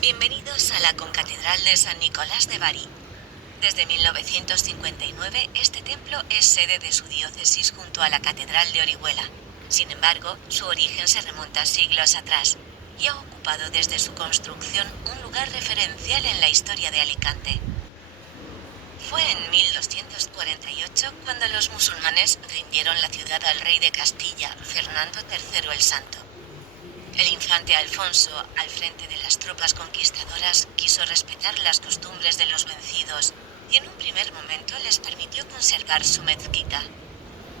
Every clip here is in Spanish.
Bienvenidos a la Concatedral de San Nicolás de Bari. Desde 1959, este templo es sede de su diócesis junto a la Catedral de Orihuela. Sin embargo, su origen se remonta siglos atrás y ha ocupado desde su construcción un lugar referencial en la historia de Alicante. Fue en 1248 cuando los musulmanes rindieron la ciudad al rey de Castilla, Fernando III el Santo. El infante Alfonso, al frente de las tropas conquistadoras, quiso respetar las costumbres de los vencidos y en un primer momento les permitió conservar su mezquita.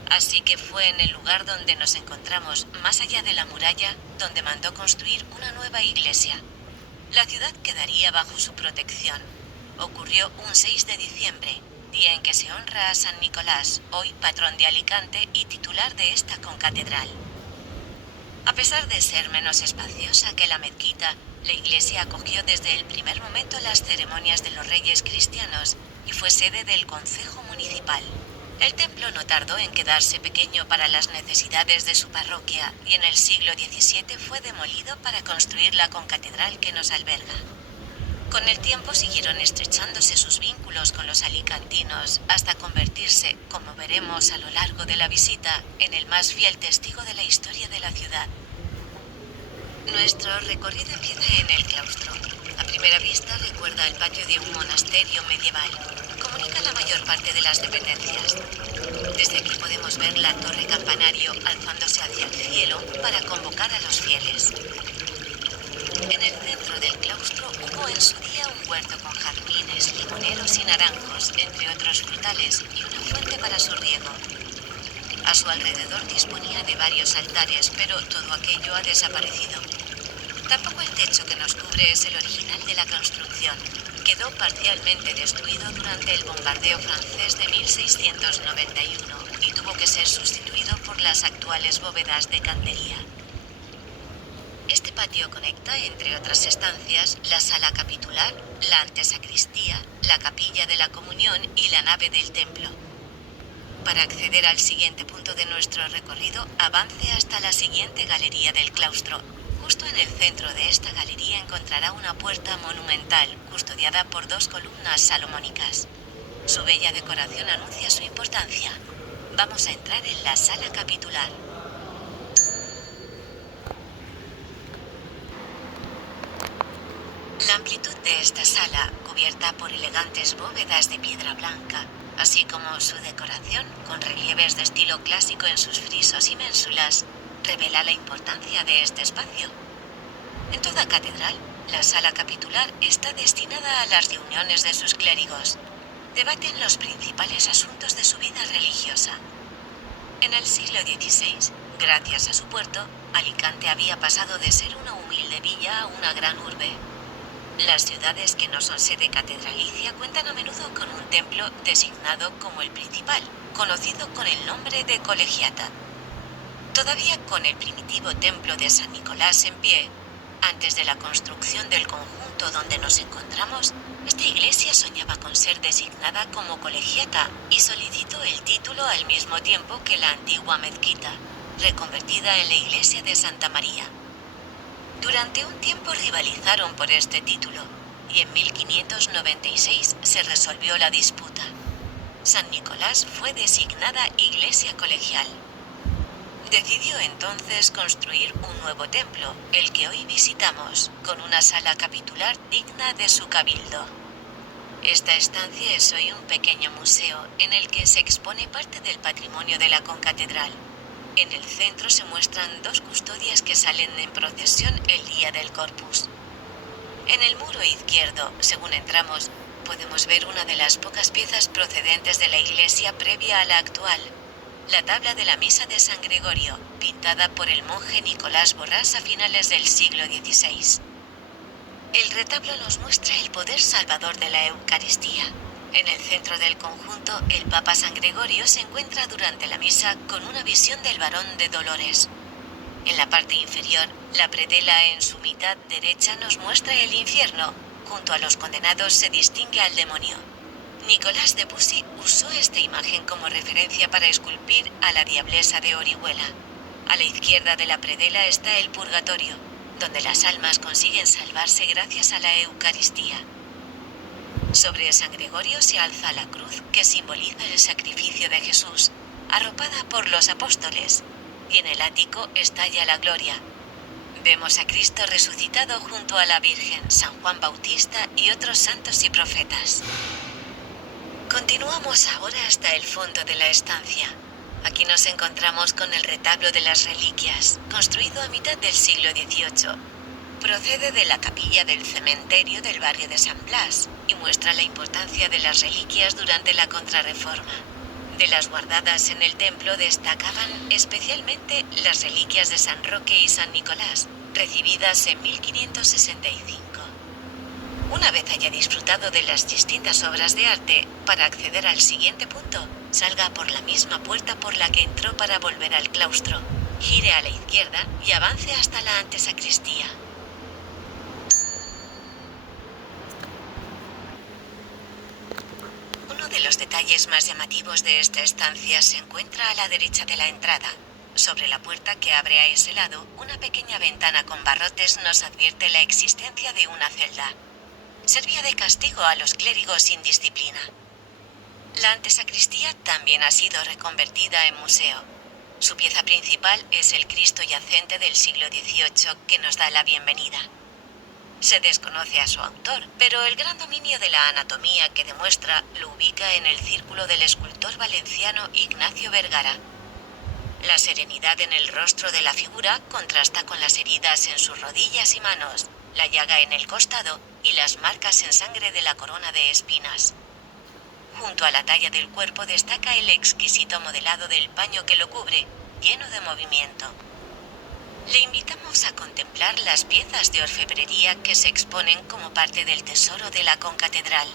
Así que fue en el lugar donde nos encontramos, más allá de la muralla, donde mandó construir una nueva iglesia. La ciudad quedaría bajo su protección. Ocurrió un 6 de diciembre, día en que se honra a San Nicolás, hoy patrón de Alicante y titular de esta concatedral. A pesar de ser menos espaciosa que la mezquita, la iglesia acogió desde el primer momento las ceremonias de los reyes cristianos y fue sede del concejo municipal. El templo no tardó en quedarse pequeño para las necesidades de su parroquia y en el siglo XVII fue demolido para construir la concatedral que nos alberga. Con el tiempo siguieron estrechándose sus vínculos con los alicantinos hasta convertirse, como veremos a lo largo de la visita, en el más fiel testigo de la historia de la ciudad. Nuestro recorrido empieza en el claustro. A primera vista recuerda el patio de un monasterio medieval. Comunica la mayor parte de las dependencias. Desde aquí podemos ver la torre campanario alzándose hacia el cielo para convocar a los fieles. En el centro del claustro hubo en su día un huerto con jazmines, limoneros y naranjos, entre otros frutales, y una fuente para su riego. A su alrededor disponía de varios altares, pero todo aquello ha desaparecido. Tampoco el techo que nos cubre es el original de la construcción. Quedó parcialmente destruido durante el bombardeo francés de 1691 y tuvo que ser sustituido por las actuales bóvedas de cantería. Este patio conecta, entre otras estancias, la sala capitular, la antesacristía, la capilla de la comunión y la nave del templo. Para acceder al siguiente punto de nuestro recorrido, avance hasta la siguiente galería del claustro. Justo en el centro de esta galería encontrará una puerta monumental, custodiada por 2 columnas salomónicas. Su bella decoración anuncia su importancia. Vamos a entrar en la sala capitular. La amplitud de esta sala, cubierta por elegantes bóvedas de piedra blanca, así como su decoración, con relieves de estilo clásico en sus frisos y ménsulas, revela la importancia de este espacio. En toda catedral, la sala capitular está destinada a las reuniones de sus clérigos. Debaten los principales asuntos de su vida religiosa. En el siglo XVI, gracias a su puerto, Alicante había pasado de ser una humilde villa a una gran urbe. Las ciudades que no son sede catedralicia cuentan a menudo con un templo designado como el principal, conocido con el nombre de colegiata. Todavía con el primitivo templo de San Nicolás en pie, antes de la construcción del conjunto donde nos encontramos, esta iglesia soñaba con ser designada como colegiata y solicitó el título al mismo tiempo que la antigua mezquita, reconvertida en la iglesia de Santa María. Durante un tiempo rivalizaron por este título, y en 1596 se resolvió la disputa. San Nicolás fue designada iglesia colegial. Decidió entonces construir un nuevo templo, el que hoy visitamos, con una sala capitular digna de su cabildo. Esta estancia es hoy un pequeño museo en el que se expone parte del patrimonio de la concatedral. En el centro se muestran 2 custodias que salen en procesión el día del Corpus. En el muro izquierdo, según entramos, podemos ver una de las pocas piezas procedentes de la iglesia previa a la actual, la tabla de la Misa de San Gregorio, pintada por el monje Nicolás Borrás a finales del siglo XVI. El retablo nos muestra el poder salvador de la Eucaristía. En el centro del conjunto, el Papa San Gregorio se encuentra durante la misa con una visión del Varón de Dolores. En la parte inferior, la predela en su mitad derecha nos muestra el infierno. Junto a los condenados se distingue al demonio. Nicolás de Bussy usó esta imagen como referencia para esculpir a la diablesa de Orihuela. A la izquierda de la predela está el purgatorio, donde las almas consiguen salvarse gracias a la Eucaristía. Sobre San Gregorio se alza la cruz que simboliza el sacrificio de Jesús, arropada por los apóstoles, y en el ático estalla la gloria. Vemos a Cristo resucitado junto a la Virgen, San Juan Bautista y otros santos y profetas. Continuamos ahora hasta el fondo de la estancia. Aquí nos encontramos con el retablo de las reliquias, construido a mitad del siglo XVIII. Procede de la capilla del cementerio del barrio de San Blas y muestra la importancia de las reliquias durante la Contrarreforma. De las guardadas en el templo destacaban especialmente las reliquias de San Roque y San Nicolás, recibidas en 1565. Una vez haya disfrutado de las distintas obras de arte, para acceder al siguiente punto, salga por la misma puerta por la que entró para volver al claustro, gire a la izquierda y avance hasta la antesacristía. Uno de los detalles más llamativos de esta estancia se encuentra a la derecha de la entrada. Sobre la puerta que abre a ese lado, una pequeña ventana con barrotes nos advierte la existencia de una celda. Servía de castigo a los clérigos sin disciplina. La antesacristía también ha sido reconvertida en museo. Su pieza principal es el Cristo yacente del siglo XVIII que nos da la bienvenida. Se desconoce a su autor, pero el gran dominio de la anatomía que demuestra lo ubica en el círculo del escultor valenciano Ignacio Vergara. La serenidad en el rostro de la figura contrasta con las heridas en sus rodillas y manos, la llaga en el costado y las marcas en sangre de la corona de espinas. Junto a la talla del cuerpo destaca el exquisito modelado del paño que lo cubre, lleno de movimiento. Le invitamos a contemplar las piezas de orfebrería que se exponen como parte del tesoro de la concatedral.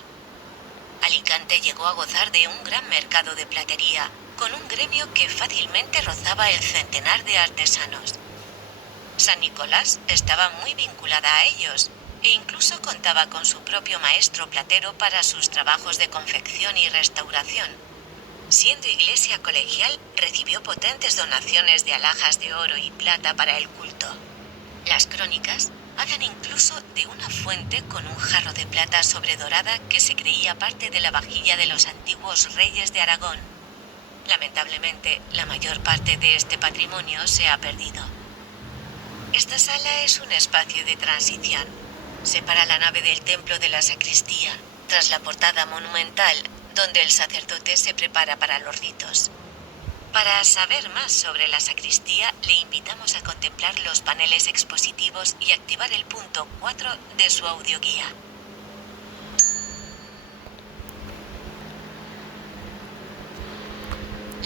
Alicante llegó a gozar de un gran mercado de platería, con un gremio que fácilmente rozaba el centenar de artesanos. San Nicolás estaba muy vinculada a ellos, e incluso contaba con su propio maestro platero para sus trabajos de confección y restauración. Siendo iglesia colegial, recibió potentes donaciones de alhajas de oro y plata para el culto. Las crónicas hablan incluso de una fuente con un jarro de plata sobredorada que se creía parte de la vajilla de los antiguos reyes de Aragón. Lamentablemente, la mayor parte de este patrimonio se ha perdido. Esta sala es un espacio de transición. Separa la nave del templo de la sacristía, tras la portada monumental, donde el sacerdote se prepara para los ritos. Para saber más sobre la sacristía, le invitamos a contemplar los paneles expositivos y activar el punto 4 de su audioguía.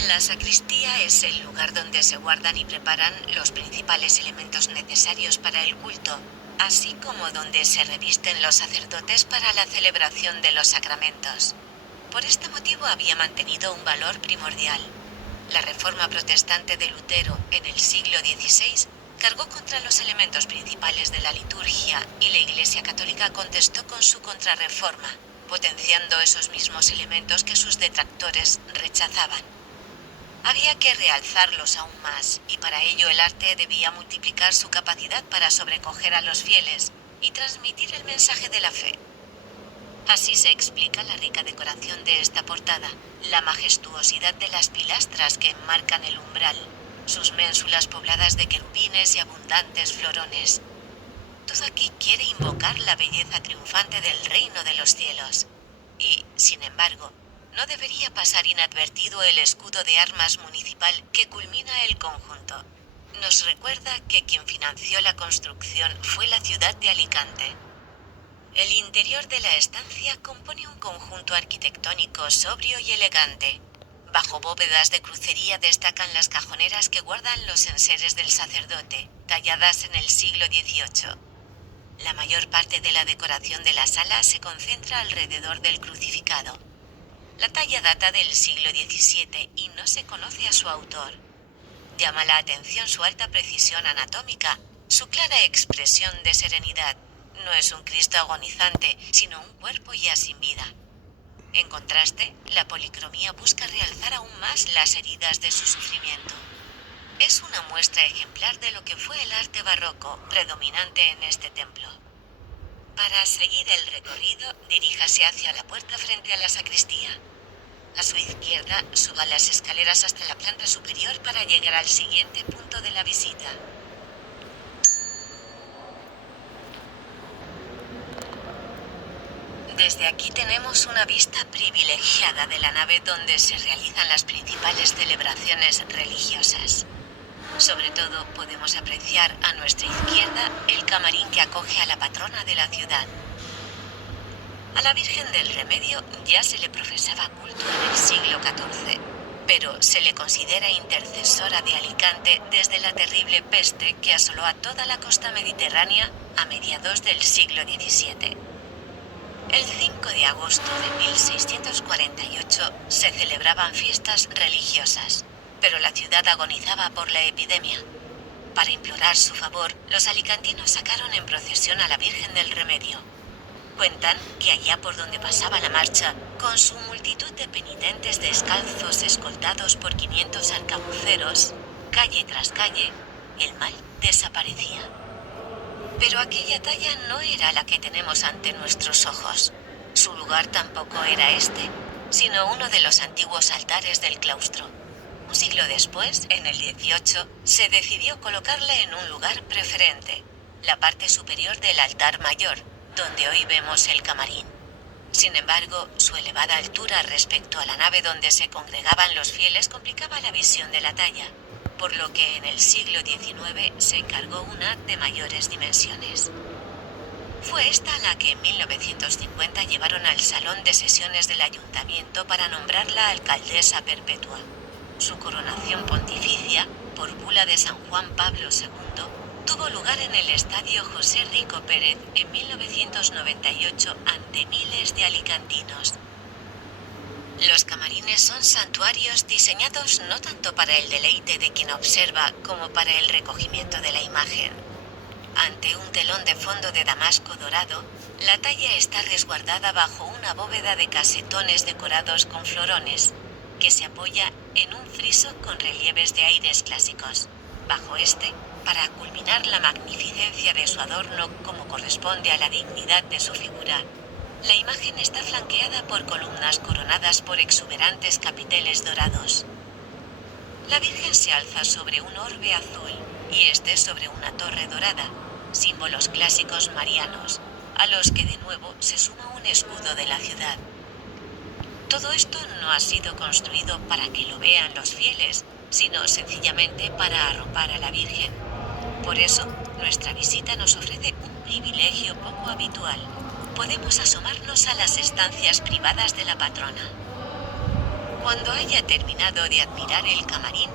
La sacristía es el lugar donde se guardan y preparan los principales elementos necesarios para el culto, así como donde se revisten los sacerdotes para la celebración de los sacramentos. Por este motivo había mantenido un valor primordial. La reforma protestante de Lutero en el siglo XVI cargó contra los elementos principales de la liturgia y la Iglesia Católica contestó con su contrarreforma, potenciando esos mismos elementos que sus detractores rechazaban. Había que realzarlos aún más, y para ello el arte debía multiplicar su capacidad para sobrecoger a los fieles y transmitir el mensaje de la fe. Así se explica la rica decoración de esta portada, la majestuosidad de las pilastras que enmarcan el umbral, sus ménsulas pobladas de querubines y abundantes florones. Todo aquí quiere invocar la belleza triunfante del reino de los cielos. Y, sin embargo, no debería pasar inadvertido el escudo de armas municipal que culmina el conjunto. Nos recuerda que quien financió la construcción fue la ciudad de Alicante. El interior de la estancia compone un conjunto arquitectónico sobrio y elegante. Bajo bóvedas de crucería destacan las cajoneras que guardan los enseres del sacerdote, talladas en el siglo XVIII. La mayor parte de la decoración de la sala se concentra alrededor del crucificado. La talla data del siglo XVII y no se conoce a su autor. Llama la atención su alta precisión anatómica, su clara expresión de serenidad. No es un Cristo agonizante, sino un cuerpo ya sin vida. En contraste, la policromía busca realzar aún más las heridas de su sufrimiento. es una muestra ejemplar de lo que fue el arte barroco predominante en este templo. Para seguir el recorrido, diríjase hacia la puerta frente a la sacristía. A su izquierda, suba las escaleras hasta la planta superior para llegar al siguiente punto de la visita. Desde aquí tenemos una vista privilegiada de la nave donde se realizan las principales celebraciones religiosas. Sobre todo podemos apreciar a nuestra izquierda el camarín que acoge a la patrona de la ciudad. A la Virgen del Remedio ya se le profesaba culto en el siglo XIV, pero se le considera intercesora de Alicante desde la terrible peste que asoló a toda la costa mediterránea a mediados del siglo XVII. El 5 de agosto de 1648 se celebraban fiestas religiosas, pero la ciudad agonizaba por la epidemia. Para implorar su favor, los alicantinos sacaron en procesión a la Virgen del Remedio. Cuentan que allá por donde pasaba la marcha, con su multitud de penitentes descalzos escoltados por 500 arcabuceros, calle tras calle, el mal desaparecía. Pero aquella talla no era la que tenemos ante nuestros ojos. Su lugar tampoco era este, sino uno de los antiguos altares del claustro. Un siglo después, en el XVIII, se decidió colocarla en un lugar preferente, la parte superior del altar mayor, donde hoy vemos el camarín. Sin embargo, su elevada altura respecto a la nave donde se congregaban los fieles complicaba la visión de la talla, por lo que en el siglo XIX se encargó una de mayores dimensiones. Fue esta la que en 1950 llevaron al Salón de Sesiones del Ayuntamiento para nombrarla alcaldesa perpetua. Su coronación pontificia, por bula de San Juan Pablo II, tuvo lugar en el Estadio José Rico Pérez en 1998 ante miles de alicantinos. Los camarines son santuarios diseñados no tanto para el deleite de quien observa como para el recogimiento de la imagen. Ante un telón de fondo de damasco dorado, la talla está resguardada bajo una bóveda de casetones decorados con florones, que se apoya en un friso con relieves de aires clásicos. Bajo este, para culminar la magnificencia de su adorno como corresponde a la dignidad de su figura, la imagen está flanqueada por columnas coronadas por exuberantes capiteles dorados. La Virgen se alza sobre un orbe azul y este sobre una torre dorada, símbolos clásicos marianos, a los que de nuevo se suma un escudo de la ciudad. Todo esto no ha sido construido para que lo vean los fieles, sino sencillamente para arropar a la Virgen. Por eso, nuestra visita nos ofrece un privilegio poco habitual. Podemos asomarnos a las estancias privadas de la patrona. Cuando haya terminado de admirar el camarín,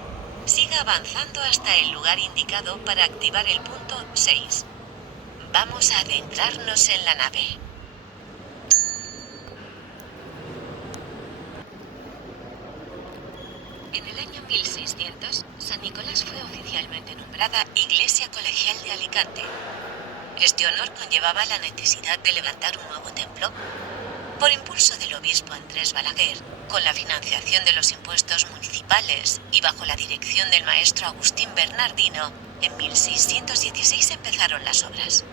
siga avanzando hasta el lugar indicado para activar el punto 6. Vamos a adentrarnos en la nave. En el año 1600, San Nicolás fue oficialmente nombrada Iglesia Colegial de Alicante. Este honor conllevaba la necesidad de levantar un nuevo templo. Por impulso del obispo Andrés Balaguer, con la financiación de los impuestos municipales y bajo la dirección del maestro Agustín Bernardino, en 1616 empezaron las obras.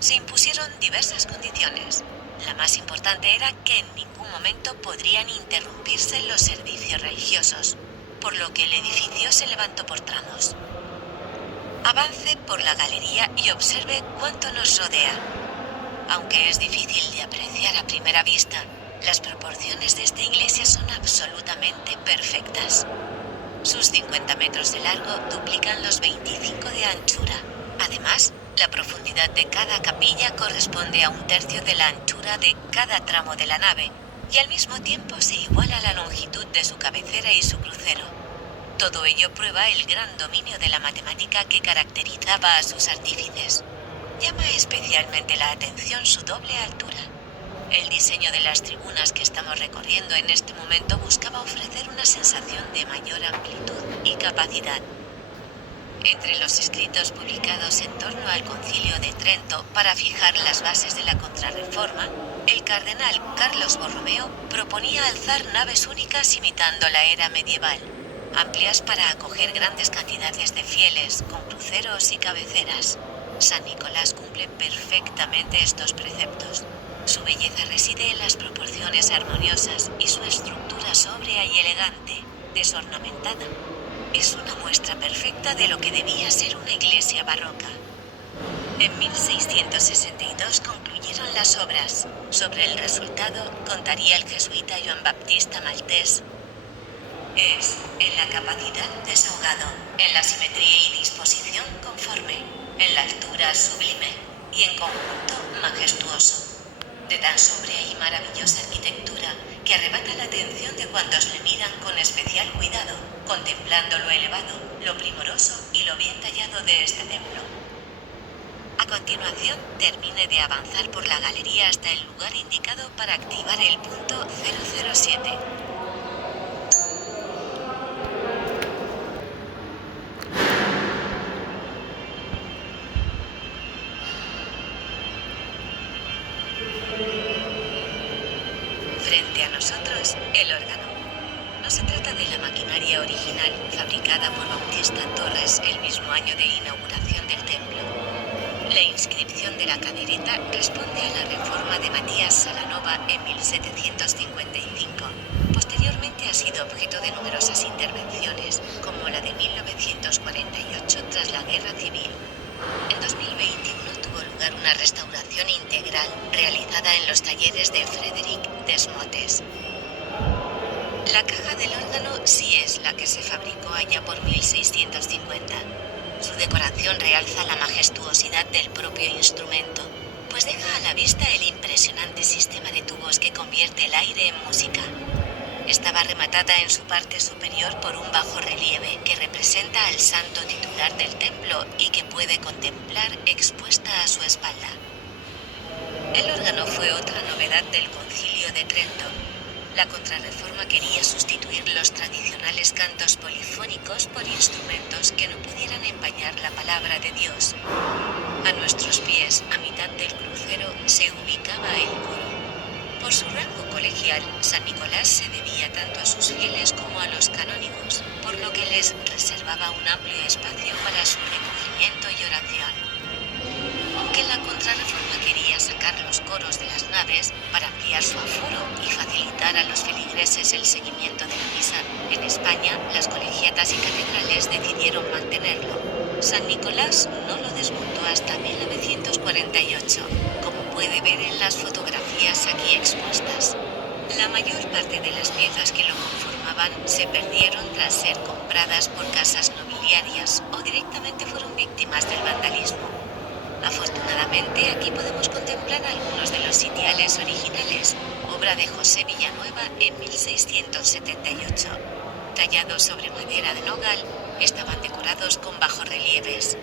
Se impusieron diversas condiciones. La más importante era que en ningún momento podrían interrumpirse los servicios religiosos, por lo que el edificio se levantó por tramos. Avance por la galería y observe cuánto nos rodea. Aunque es difícil de apreciar a primera vista, las proporciones de esta iglesia son absolutamente perfectas. Sus 50 metros de largo duplican los 25 de anchura. Además, la profundidad de cada capilla corresponde a un tercio de la anchura de cada tramo de la nave, y al mismo tiempo se iguala la longitud de su cabecera y su crucero. Todo ello prueba el gran dominio de la matemática que caracterizaba a sus artífices. Llama especialmente la atención su doble altura. El diseño de las tribunas que estamos recorriendo en este momento buscaba ofrecer una sensación de mayor amplitud y capacidad. Entre los escritos publicados en torno al Concilio de Trento para fijar las bases de la Contrarreforma, el cardenal Carlos Borromeo proponía alzar naves únicas imitando la era medieval. amplias para acoger grandes cantidades de fieles, con cruceros y cabeceras. San Nicolás cumple perfectamente estos preceptos. Su belleza reside en las proporciones armoniosas y su estructura sobria y elegante, desornamentada. Es una muestra perfecta de lo que debía ser una iglesia barroca. En 1662 concluyeron las obras. Sobre el resultado contaría el jesuita Joan Baptista Maltés. Es en la capacidad desahogado, en la simetría y disposición conforme, en la altura sublime y en conjunto majestuoso, de tan sobria y maravillosa arquitectura que arrebata la atención de cuantos le miran con especial cuidado, contemplando lo elevado, lo primoroso y lo bien tallado de este templo. A continuación, termine de avanzar por la galería hasta el lugar indicado para activar el punto 007. Frente a nosotros, el órgano. No se trata de la maquinaria original, fabricada por Bautista Torres el mismo año de inauguración del templo. La inscripción de la cadereta responde a la reforma de Matías Salanova en 1755. Posteriormente ha sido objeto de numerosas intervenciones, como la de 1948 tras la Guerra Civil. En 2021 tuvo lugar una restauración integral realizada en los talleres de Frédéric Desmotes. La caja del órgano sí es la que se fabricó allá por 1650. Su decoración realza la majestuosidad del propio instrumento, pues deja a la vista el impresionante sistema de tubos que convierte el aire en música. Estaba rematada en su parte superior por un bajorrelieve que representa al santo titular del templo y que puede contemplar expuesta a su espalda. El órgano fue otra novedad del Concilio de Trento. La Contrarreforma quería sustituir los tradicionales cantos polifónicos por instrumentos que no pudieran empañar la palabra de Dios. A nuestros pies, a mitad del crucero, se ubicaba el coro. Por su rango colegial, San Nicolás se debía tanto a sus fieles como a los canónigos, por lo que les reservaba un amplio espacio para su recogimiento y oración. Aunque la Contrarreforma quería sacar los coros de las naves para ampliar su aforo y facilitar a los feligreses el seguimiento de la misa, en España las colegiatas y catedrales decidieron mantenerlo. San Nicolás no lo desmontó hasta 1948, como puede ver en las fotografías aquí expuestas. La mayor parte de las piezas que lo conformaban se perdieron tras ser compradas por casas nobiliarias o directamente fueron víctimas del vandalismo. Afortunadamente, aquí podemos contemplar algunos de los sitiales originales, obra de José Villanueva en 1678. Tallados sobre madera de nogal, estaban decorados con bajorrelieves.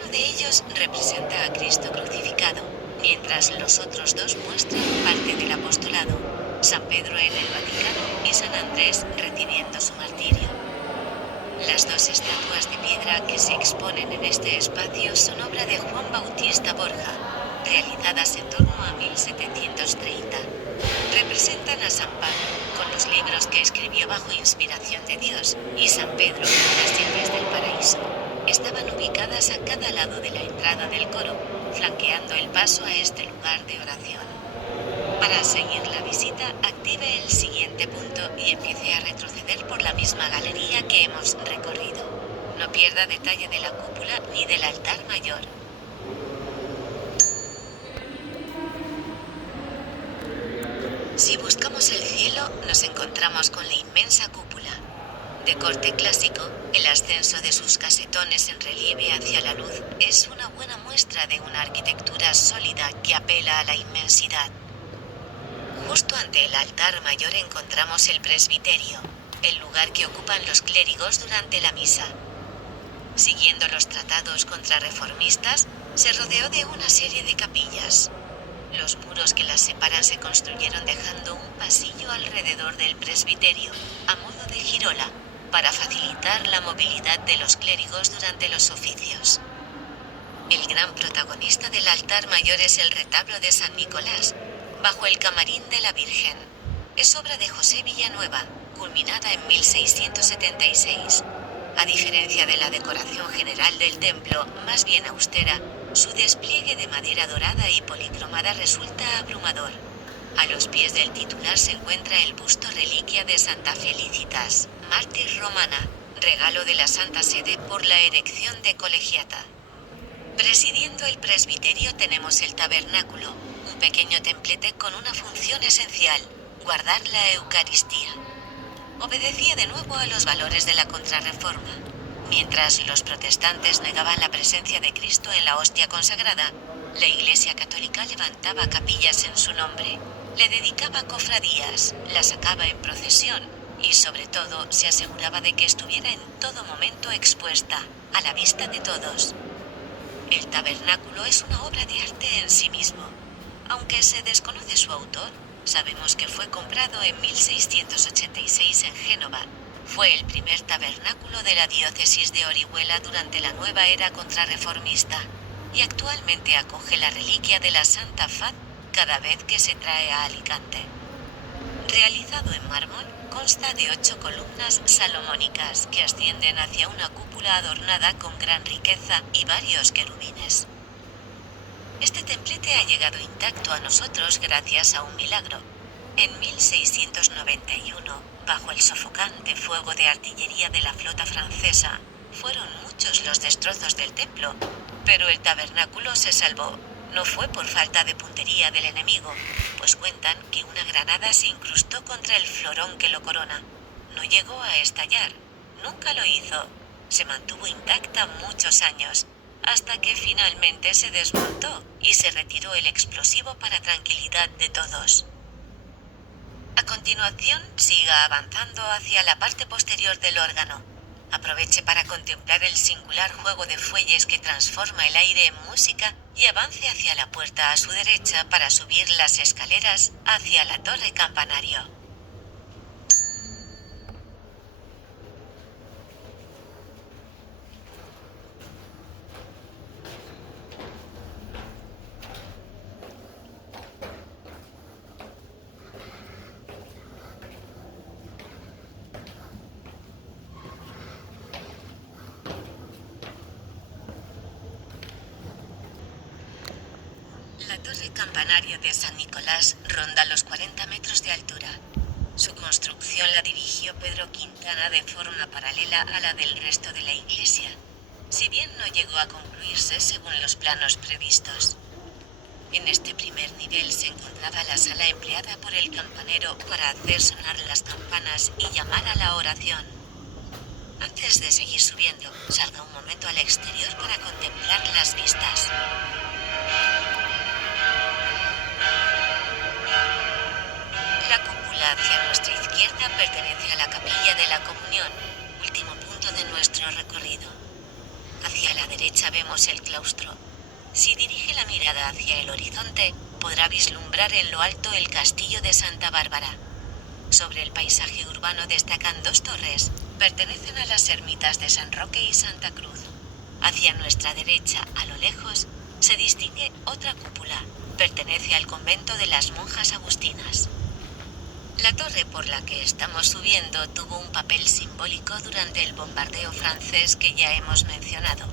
Uno de ellos representa a Cristo crucificado, mientras los otros dos muestran parte del apostolado, San Pedro en el Vaticano y San Andrés recibiendo su martirio. Las dos estatuas de piedra que se exponen en este espacio son obra de Juan Bautista Borja, realizadas en torno a 1730. Representan a San Pablo, con los libros que escribió bajo inspiración de Dios, y San Pedro, con las llaves del paraíso. Estaban ubicadas a cada lado de la entrada del coro, flanqueando el paso a este lugar de oración. Para seguir la visita, active el siguiente punto y empiece a retroceder por la misma galería que hemos recorrido. No pierda detalle de la cúpula ni del altar mayor. Si buscamos el cielo, nos encontramos con la inmensa cúpula. De corte clásico, el ascenso de sus casetones en relieve hacia la luz es una buena muestra de una arquitectura sólida que apela a la inmensidad. Justo ante el altar mayor encontramos el presbiterio, el lugar que ocupan los clérigos durante la misa. Siguiendo los tratados contrarreformistas, se rodeó de una serie de capillas. Los muros que las separan se construyeron dejando un pasillo alrededor del presbiterio, a modo de girola, para facilitar la movilidad de los clérigos durante los oficios. El gran protagonista del altar mayor es el retablo de San Nicolás, bajo el camarín de la Virgen. Es obra de José Villanueva, culminada en 1676. A diferencia de la decoración general del templo, más bien austera, su despliegue de madera dorada y policromada resulta abrumador. A los pies del titular se encuentra el busto reliquia de Santa Felicitas, mártir romana, regalo de la Santa Sede por la erección de Colegiata. Presidiendo el presbiterio tenemos el tabernáculo, un pequeño templete con una función esencial: guardar la Eucaristía. Obedecía de nuevo a los valores de la Contrarreforma. Mientras los protestantes negaban la presencia de Cristo en la hostia consagrada, la Iglesia Católica levantaba capillas en su nombre, le dedicaba cofradías, la sacaba en procesión y, sobre todo, se aseguraba de que estuviera en todo momento expuesta, a la vista de todos. El tabernáculo es una obra de arte en sí mismo. Aunque se desconoce su autor, sabemos que fue comprado en 1686 en Génova. Fue el primer tabernáculo de la diócesis de Orihuela durante la nueva era contrarreformista, y actualmente acoge la reliquia de la Santa Faz cada vez que se trae a Alicante. Realizado en mármol, consta de 8 columnas salomónicas que ascienden hacia una cúpula adornada con gran riqueza y varios querubines. Este templete ha llegado intacto a nosotros gracias a un milagro. En 1691, bajo el sofocante fuego de artillería de la flota francesa, fueron muchos los destrozos del templo, pero el tabernáculo se salvó. No fue por falta de puntería del enemigo, pues cuentan que una granada se incrustó contra el florón que lo corona. No llegó a estallar, nunca lo hizo. Se mantuvo intacta muchos años, hasta que finalmente se desmontó y se retiró el explosivo para tranquilidad de todos. A continuación, siga avanzando hacia la parte posterior del órgano. Aproveche para contemplar el singular juego de fuelles que transforma el aire en música y avance hacia la puerta a su derecha para subir las escaleras hacia la torre campanario. La torre campanario de San Nicolás ronda los 40 metros de altura. Su construcción la dirigió Pedro Quintana de forma paralela a la del resto de la iglesia, si bien no llegó a concluirse según los planos previstos. En este primer nivel se encontraba la sala empleada por el campanero para hacer sonar las campanas y llamar a la oración. Antes de seguir subiendo, salga un momento al exterior para contemplar las vistas. La cúpula hacia nuestra izquierda pertenece a la capilla de la Comunión, último punto de nuestro recorrido. Hacia la derecha vemos el claustro. Si dirige la mirada hacia el horizonte, podrá vislumbrar en lo alto el castillo de Santa Bárbara. Sobre el paisaje urbano destacan 2 torres, pertenecen a las ermitas de San Roque y Santa Cruz. Hacia nuestra derecha, a lo lejos, se distingue otra cúpula, pertenece al convento de las monjas agustinas. La torre por la que estamos subiendo tuvo un papel simbólico durante el bombardeo francés que ya hemos mencionado.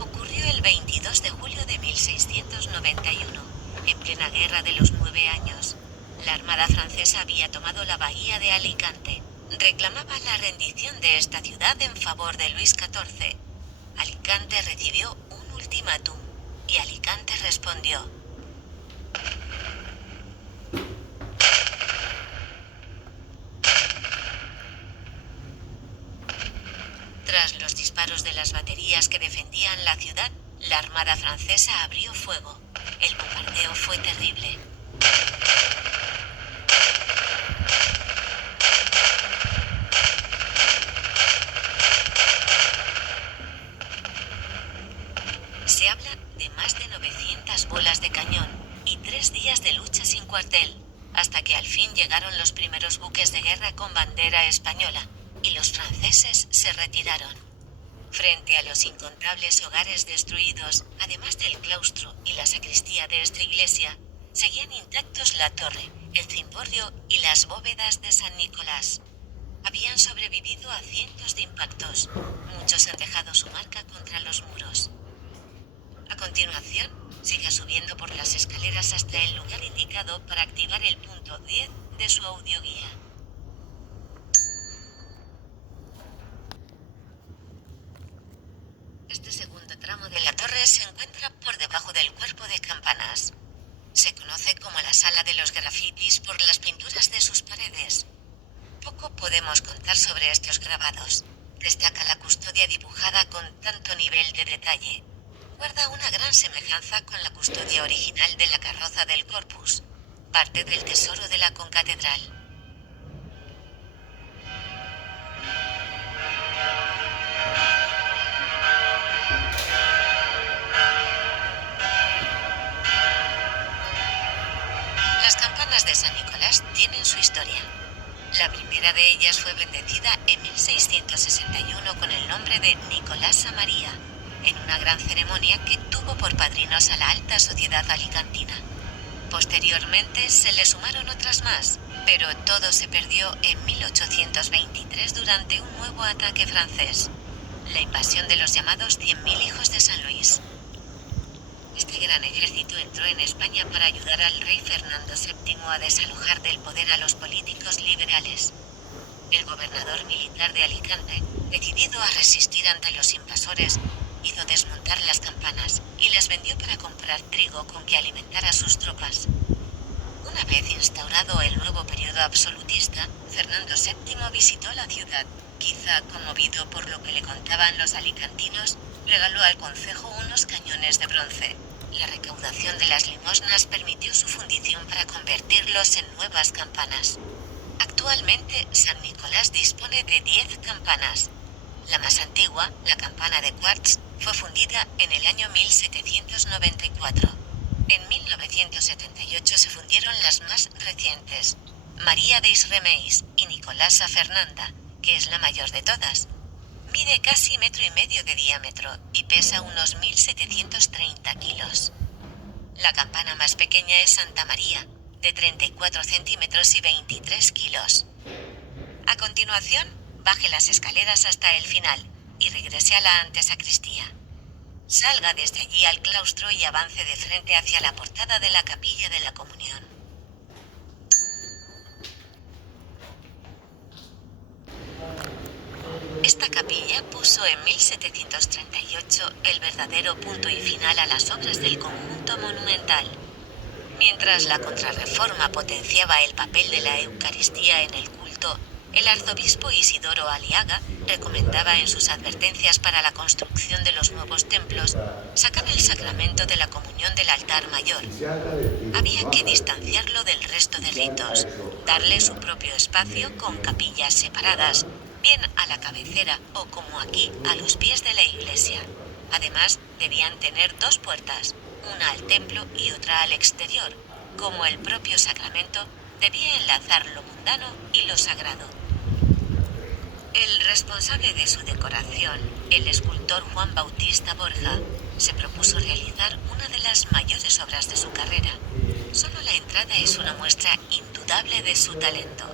Ocurrió el 22 de julio de 1691, en plena guerra de los 9 años. La Armada francesa había tomado la bahía de Alicante. Reclamaba la rendición de esta ciudad en favor de Luis XIV. Alicante recibió un ultimátum, y Alicante respondió. Tras los disparos de las baterías que defendían la ciudad, la Armada francesa abrió fuego. El bombardeo fue terrible. Se habla de más de 900 bolas de cañón y 3 días de lucha sin cuartel, hasta que al fin llegaron los primeros buques de guerra con bandera española, y los franceses se retiraron. Frente a los incontables hogares destruidos, además del claustro y la sacristía de esta iglesia, seguían intactos la torre, el cimborrio y las bóvedas de San Nicolás. Habían sobrevivido a cientos de impactos. Muchos han dejado su marca contra los muros. A continuación, siga subiendo por las escaleras hasta el lugar indicado para activar el punto 10 de su audioguía. Este segundo tramo de la torre se encuentra por debajo del cuerpo de campanas. Se conoce como la sala de los grafitis por las pinturas de sus paredes. Poco podemos contar sobre estos grabados. Destaca la custodia dibujada con tanto nivel de detalle. Guarda una gran semejanza con la custodia original de la carroza del Corpus, parte del tesoro de la concatedral. Las campanas de San Nicolás tienen su historia. La primera de ellas fue bendecida en 1661 con el nombre de Nicolasa María, en una gran ceremonia que tuvo por padrinos a la alta sociedad alicantina. Posteriormente se le sumaron otras más, pero todo se perdió en 1823 durante un nuevo ataque francés, la invasión de los llamados 100.000 hijos de San Luis. Este gran ejército entró en España para ayudar al rey Fernando VII a desalojar del poder a los políticos liberales. El gobernador militar de Alicante, decidido a resistir ante los invasores, hizo desmontar las campanas y las vendió para comprar trigo con que alimentar a sus tropas. Una vez instaurado el nuevo periodo absolutista, Fernando VII visitó la ciudad. Quizá conmovido por lo que le contaban los alicantinos, regaló al concejo unos cañones de bronce. La recaudación de las limosnas permitió su fundición para convertirlos en nuevas campanas. Actualmente, San Nicolás dispone de 10 campanas. La más antigua, la campana de Quartz, fue fundida en el año 1794. En 1978 se fundieron las más recientes, María de Isreméis y Nicolasa Fernanda, que es la mayor de todas. Mide casi 1,5 metros de diámetro y pesa unos 1.730 kilos. La campana más pequeña es Santa María, de 34 centímetros y 23 kilos. A continuación, baje las escaleras hasta el final y regrese a la antesacristía. Salga desde allí al claustro y avance de frente hacia la portada de la capilla de la Comunión. Esta capilla puso en 1738 el verdadero punto y final a las obras del conjunto monumental. Mientras la Contrarreforma potenciaba el papel de la Eucaristía en el culto, el arzobispo Isidoro Aliaga recomendaba en sus advertencias para la construcción de los nuevos templos sacar el sacramento de la comunión del altar mayor. Había que distanciarlo del resto de ritos, darle su propio espacio con capillas separadas, bien a la cabecera o como aquí a los pies de la iglesia. Además, debían tener 2 puertas, una al templo y otra al exterior. Como el propio sacramento, debía enlazar lo mundano y lo sagrado. El responsable de su decoración, el escultor Juan Bautista Borja, se propuso realizar una de las mayores obras de su carrera. Solo la entrada es una muestra indudable de su talento.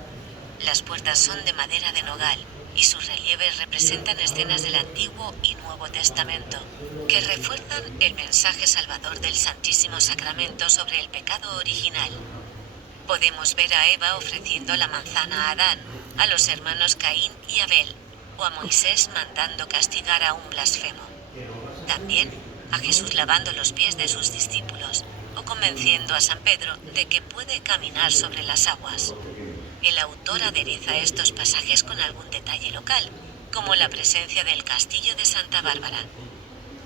Las puertas son de madera de nogal y sus relieves representan escenas del Antiguo y Nuevo Testamento, que refuerzan el mensaje salvador del Santísimo Sacramento sobre el pecado original. Podemos ver a Eva ofreciendo la manzana a Adán, a los hermanos Caín y Abel, o a Moisés mandando castigar a un blasfemo. También a Jesús lavando los pies de sus discípulos, o convenciendo a San Pedro de que puede caminar sobre las aguas. El autor adereza estos pasajes con algún detalle local, como la presencia del castillo de Santa Bárbara.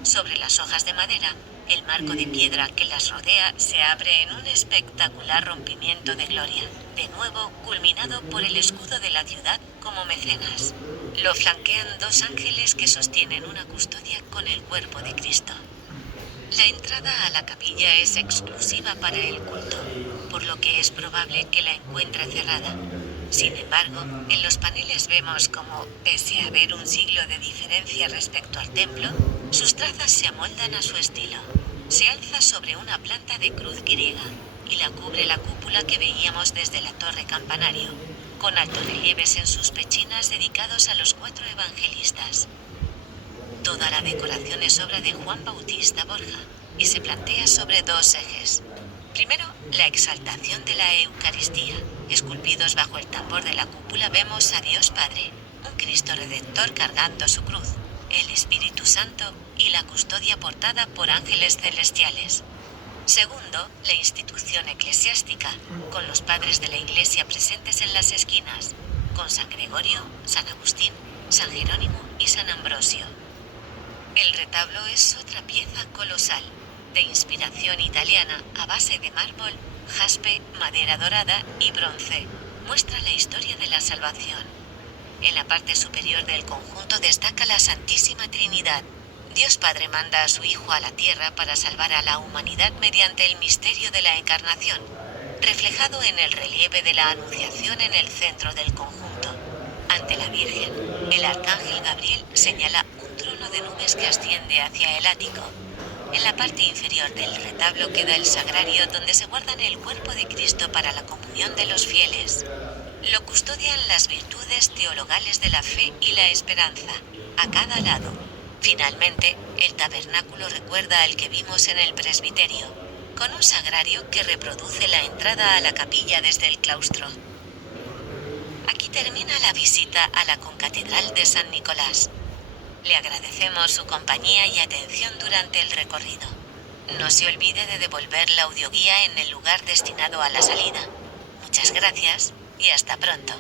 Sobre las hojas de madera, el marco de piedra que las rodea se abre en un espectacular rompimiento de gloria, de nuevo culminado por el escudo de la ciudad como mecenas. Lo flanquean 2 ángeles que sostienen una custodia con el cuerpo de Cristo. La entrada a la capilla es exclusiva para el culto, por lo que es probable que la encuentre cerrada. Sin embargo, en los paneles vemos como, pese a haber un siglo de diferencia respecto al templo, sus trazas se amoldan a su estilo. Se alza sobre una planta de cruz griega y la cubre la cúpula que veíamos desde la torre campanario, con altos relieves en sus pechinas dedicados a los 4 evangelistas. Toda la decoración es obra de Juan Bautista Borja y se plantea sobre 2 ejes. Primero, la exaltación de la Eucaristía. Esculpidos bajo el tambor de la cúpula vemos a Dios Padre, un Cristo Redentor cargando su cruz, el Espíritu Santo y la custodia portada por ángeles celestiales. Segundo, la institución eclesiástica, con los padres de la Iglesia presentes en las esquinas, con San Gregorio, San Agustín, San Jerónimo y San Ambrosio. El retablo es otra pieza colosal, de inspiración italiana a base de mármol, jaspe, madera dorada y bronce. Muestra la historia de la salvación. En la parte superior del conjunto destaca la Santísima Trinidad. Dios Padre manda a su Hijo a la tierra para salvar a la humanidad mediante el misterio de la Encarnación, reflejado en el relieve de la Anunciación en el centro del conjunto. Ante la Virgen, el arcángel Gabriel señala un trono de nubes que asciende hacia el ático. En la parte inferior del retablo queda el sagrario donde se guardan el cuerpo de Cristo para la comunión de los fieles. Lo custodian las virtudes teologales de la fe y la esperanza, a cada lado. Finalmente, el tabernáculo recuerda al que vimos en el presbiterio, con un sagrario que reproduce la entrada a la capilla desde el claustro. Aquí termina la visita a la concatedral de San Nicolás. Le agradecemos su compañía y atención durante el recorrido. No se olvide de devolver la audioguía en el lugar destinado a la salida. Muchas gracias y hasta pronto.